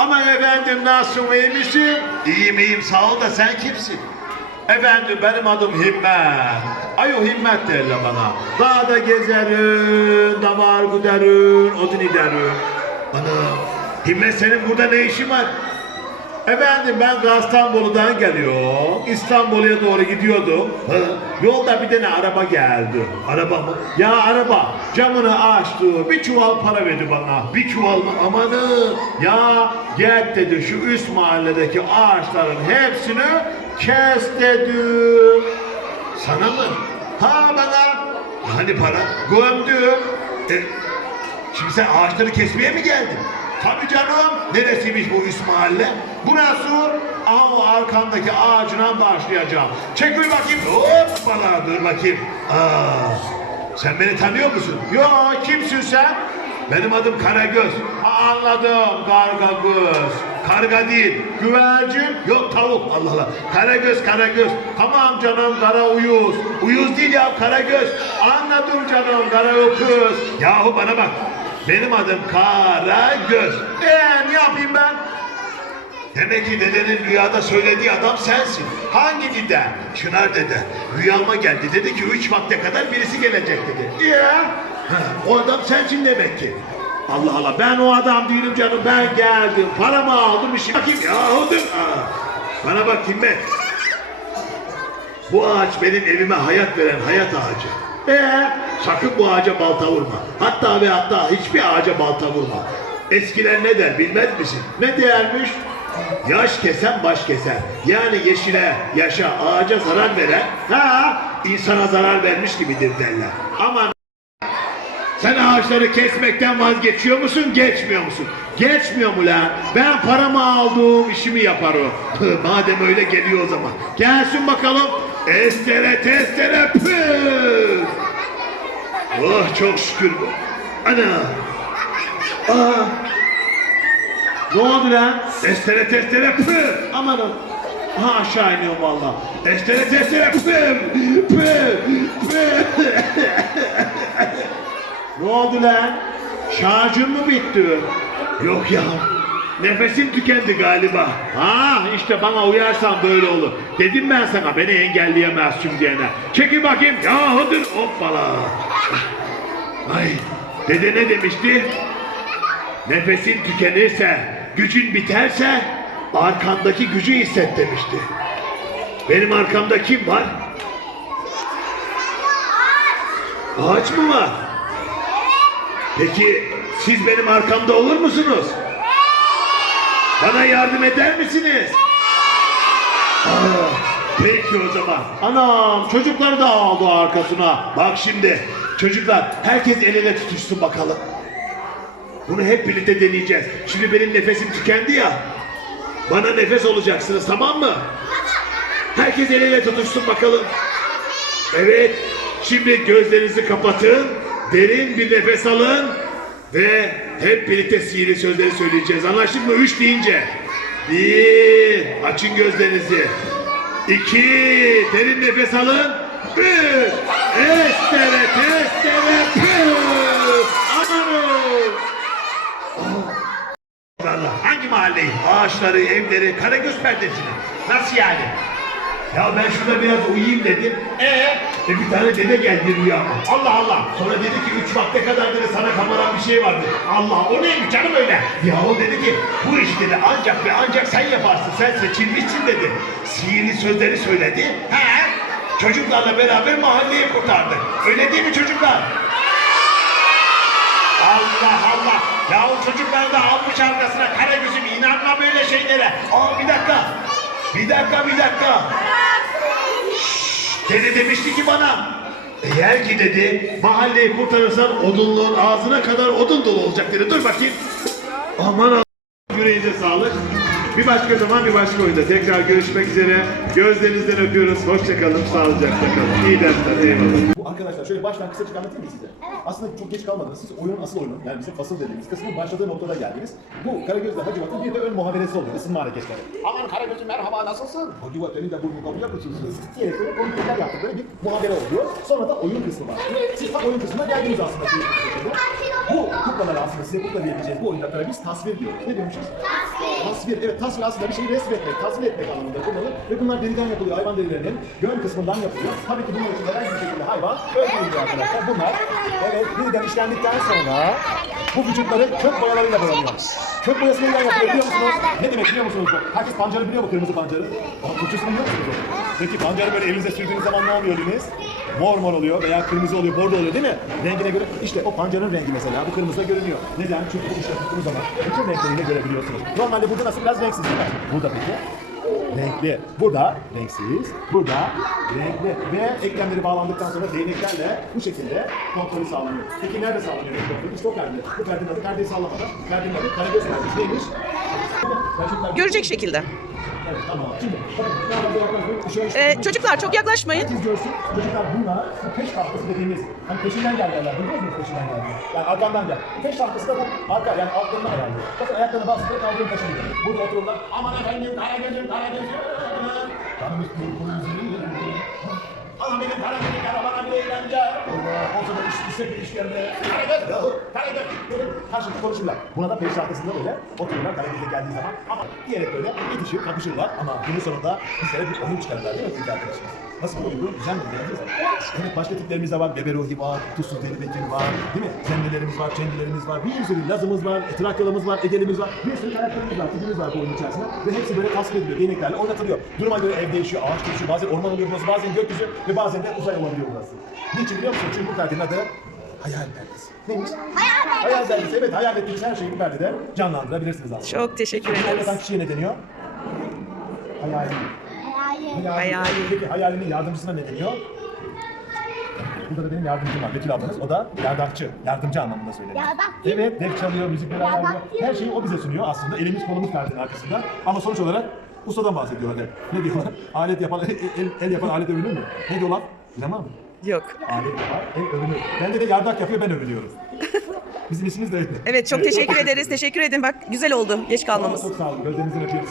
Aman efendim nasılsın iyi misin? İyiyim iyiyim sağ ol da sen kimsin? Efendim benim adım Himmet. Ayo Himmet derler bana. Dağda gezerim, davar güderim, odun giderim. Ana Himmet senin burada ne işin var? Efendim ben Gastanbolu'dan geliyorum. İstanbul'a doğru gidiyordum. Yolda bir tane araba geldi. araba mı? Ya araba camını açtı. Bir çuval para verdi bana. Bir çuval mı? Amanı. Ya gel dedi şu üst mahalledeki ağaçların hepsini kes dedi. Sana mı? Ha bana Hani para? gömdü. E, şimdi sen ağaçları kesmeye mi geldin? Tabii canım. Neresiymiş bu üst mahalle? Burası aha o arkandaki ağacına başlayacağım. Çekil bakayım. Hop bana dur bakayım. Aa, sen beni tanıyor musun? Yo kimsin sen? Benim adım Karagöz. Ha, anladım karga göz. Karga değil. Güvercin. Yok tavuk Allah Allah. Karagöz Karagöz. Tamam canım kara uyuz. Uyuz değil ya Karagöz. Anladım canım kara öküz. Yahu bana bak. Benim adım Karagöz. Ee ne yapayım ben? Demek ki dedenin rüyada söylediği adam sensin. Hangi dide? Çınar dede. Rüyama geldi. Dedi ki üç vakte kadar birisi gelecek dedi. Ya. O adam sensin demek ki. Allah Allah ben o adam değilim canım ben geldim paramı aldım işim. Bakayım dur. Aa, Bana bak Himmet. Bu ağaç benim evime hayat veren hayat ağacı. Ee, Sakın bu ağaca balta vurma. Hatta ve hatta hiçbir ağaca balta vurma. Eskiler ne der bilmez misin? ne değermiş? Yaş kesen baş keser. Yani yeşile, yaşa, ağaca zarar veren, ha insana zarar vermiş gibidir derler. Aman Sen ağaçları kesmekten vazgeçiyor musun, geçmiyor musun? geçmiyor mu lan? Ben paramı aldım işimi yaparım. Madem öyle geliyor o zaman. Gelsin bakalım. Estere testere püf! Oh çok şükür. Ana! Aa! Ne oldu lan? Estere testere püf! Amanın. Ha aşağı iniyorum valla. Estere testere püf! Püf! Püf! Ne oldu lan? Şarjın mı bitti? Yok ya. Nefesim tükendi galiba. Ha işte bana uyarsan böyle olur. Dedim ben sana beni engelleyemezsin diyene. Çekil bakayım. Yahu dur hoppala. Ay dede ne demişti? Nefesin tükenirse, gücün biterse arkandaki gücü hisset demişti. Benim arkamda kim var? Ağaç mı var? Peki siz benim arkamda olur musunuz? Bana yardım eder misiniz? Aa, peki o zaman. Anam çocukları da aldı arkasına. Bak şimdi çocuklar herkes el ele tutuşsun bakalım. Bunu hep birlikte deneyeceğiz. Şimdi benim nefesim tükendi ya. Bana nefes olacaksınız tamam mı? Herkes el ele tutuşsun bakalım. Evet. Şimdi gözlerinizi kapatın. Derin bir nefes alın. Ve hep birlikte sihirli sözleri söyleyeceğiz. Anlaştık mı? Üç deyince. Bir. Açın gözlerinizi. İki. Derin nefes alın. Bir. Estere testere püf. Amanın. Allah hangi mahalleyi? Ağaçları, evleri, Karagöz perdesini. Nasıl yani? Ya ben şurada biraz uyuyayım dedim. Ee? E bir tane dede geldi rüyama. Allah Allah. Sonra dedi ki üç vakte kadar dedi sana kamaran bir şey vardı. Allah o neymiş canım öyle? Ya o dedi ki bu iş dedi ancak ve ancak sen yaparsın. Sen seçilmişsin dedi. Sihirli sözleri söyledi. He? Çocuklarla beraber mahalleyi kurtardı. Öyle değil mi çocuklar? Allah Allah. Ya o çocuklar da almış arkasına kara gözüm inanma böyle şeylere. Aa bir dakika. Bir dakika bir dakika. Şşş, Dede demişti ki bana. Eğer ki dedi mahalleyi kurtarırsan odunluğun ağzına kadar odun dolu olacak dedi. Dur bakayım. Aman Allah. Yüreğinize sağlık. Bir başka zaman bir başka oyunda tekrar görüşmek üzere. Gözlerinizden öpüyoruz. Hoşçakalın. Sağlıcakla kalın. İyi dersler. Eyvallah. Bu arkadaşlar şöyle baştan kısacık anlatayım mı size? Aslında çok geç kalmadınız. Siz oyunun asıl oyunu yani bizim fasıl dediğimiz kısmın başladığı noktada geldiniz. Bu Karagöz'le Hacivat'ın bir de ön muhaberesi oluyor. Isınma hareketleri. Aman Karagöz'üm merhaba nasılsın? Hacivat benim de burnu kapıya kısılsın. Diyerek böyle komiklikler yaptıkları bir muhabere oluyor. Sonra da oyun kısmı var. Siz tam oyun kısmına geldiniz aslında. Bu kuklaları aslında size kukla diyebileceğiz bu oyuncaklara biz tasvir diyoruz. Ne diyormuşuz? Tasvir. Evet tasvir aslında bir şeyi resmetmek, tasvir etmek anlamında kullanılır. Ve bunlar deriden yapılıyor. Hayvan derilerinin gön kısmından yapılıyor. Tabii ki bunlar için herhangi bir şekilde hayvan ölmüyor arkadaşlar. Bunlar evet deriden işlendikten sonra bu vücutları kök boyalarıyla boyanıyor. Kök boyası neden yapılıyor biliyor musunuz? Ne demek biliyor musunuz? bu? Herkes pancarı biliyor mu kırmızı pancarı? Ama Türkçesini biliyor musunuz? Peki pancarı böyle elinize sürdüğünüz zaman ne oluyor eliniz? Mor mor oluyor veya kırmızı oluyor, bordo oluyor değil mi? Rengine göre işte o pancarın rengi mesela bu kırmızıda görünüyor. Neden? Çünkü işte tuttuğunuz zaman bütün renkleriyle görebiliyorsunuz. Normalde burada nasıl biraz renksiz değil mi? Burada peki renkli. Burada renksiz, burada renkli. Ve eklemleri bağlandıktan sonra değneklerle bu şekilde kontrolü sağlanıyor. Peki nerede sağlanıyor kontrolü? İşte o perde. Bu perdenin adı perdeyi sağlamada. Perdenin adı karagöz perdesi. Neymiş? Görecek şekilde. Ee, çocuklar çok yaklaşmayın. Herkes görsün. Çocuklar bunlar bu peş tahtası dediğimiz hani peşinden gel derler. Biliyor musunuz peşinden gel? Yani arkandan gel. Peş tahtası da bu arka yani altlarından herhalde. Bakın ayaklarını bastırıp kaldırın taşını. Burada otururlar. Aman efendim Karagöz'üm Karagöz'üm. Canım istiyor bunu yüzünü. Ana benim Karagöz'üm gel bana bir eğlence. O zaman iş, işe bir iş geldi. Karagöz. Karagöz. Böyle karşılıklı konuşurlar. Buna da peş tahtasında böyle otururlar Karagöz'e geldiği zaman. Ama diyerek böyle yetişir, kapışırlar. Ama günün sonunda bize bir oyun çıkarırlar değil mi Türk arkadaşlar? Nasıl bir oyun bu? Güzel mi? Beğendiniz mi? Evet başka tiplerimiz de var. Bebe Ruhi var, Tuzsuz Deli Bekir var. Değil mi? Zemlilerimiz var, Çengilerimiz var. Bir sürü Lazımız var, Trakyalı'mız var, Ege'limiz var. Bir sürü karakterimiz var, tipimiz var bu oyunun içerisinde. Ve hepsi böyle tasvir ediliyor, değneklerle oynatılıyor. Duruma göre ev değişiyor, ağaç değişiyor. Bazen orman oluyor burası, bazen gökyüzü ve bazen de uzay olabiliyor burası. Niçin biliyor musun? Çünkü bu perdenin adı Hayal Perdesi. Neymiş? Hayal Perdesi. Evet hayal ettiğiniz her şeyi bu perdede canlandırabilirsiniz aslında. Çok teşekkür Peki, ederiz. oynatan kişiye ne deniyor? Hayali. Hayali. Peki hayalinin yardımcısına ne deniyor? Burada da benim yardımcım var. Betül ablanız. O da yardakçı. Yardımcı anlamında söyleniyor. Yardakçı. Evet. Def çalıyor, müzikleri ayarlıyor. Yardakçı. Her şeyi o bize sunuyor aslında. Elimiz kolumuz perdenin arkasında. Ama sonuç olarak ustadan bahsediyorlar hep. Ne diyorlar? Alet yapan, el, el yapan alet övünür mü? Ne diyorlar? Bilemem mi? Yok. Övünür. Bende de yardak yapıyor, ben övünüyorum. Bizim ismimiz de öyle. Evet çok teşekkür ederiz. Teşekkür edin. Bak güzel oldu geç kalmamız. Çok sağ olun. Gözlerinizden öpüyoruz.